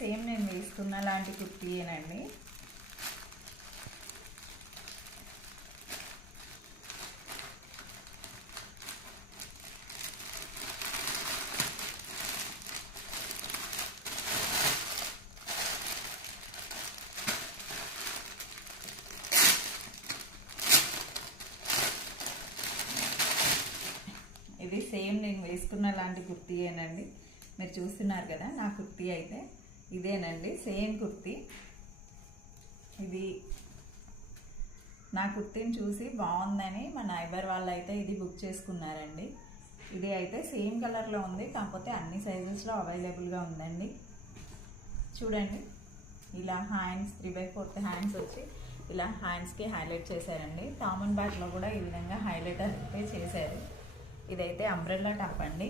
Same నేను వేసుకున్న లాంటి కుర్తీయేనండి. ఇది సేమ్ నేను వేసుకున్న లాంటి కుర్తీయేనండి. మీరు చూస్తున్నారు కదా నా కుర్తీ అయితే ఇదేనండి, సేమ్ కుర్తీ. ఇది నా కుర్తీని చూసి బాగుందని మా నైబర్ వాళ్ళు అయితే ఇది బుక్ చేసుకున్నారండి. ఇది అయితే సేమ్ కలర్లో ఉంది, కాకపోతే అన్ని సైజెస్లో అవైలబుల్గా ఉందండి. చూడండి, ఇలా హ్యాండ్స్ 3/4 హ్యాండ్స్ వచ్చి ఇలా హ్యాండ్స్కి హైలైట్ చేశారండి. టామ్ అండ్ బ్యాక్లో కూడా ఈ విధంగా హైలైట్ అయితే చేశారు. ఇదైతే అంబ్రెల్లా టాప్ అండి.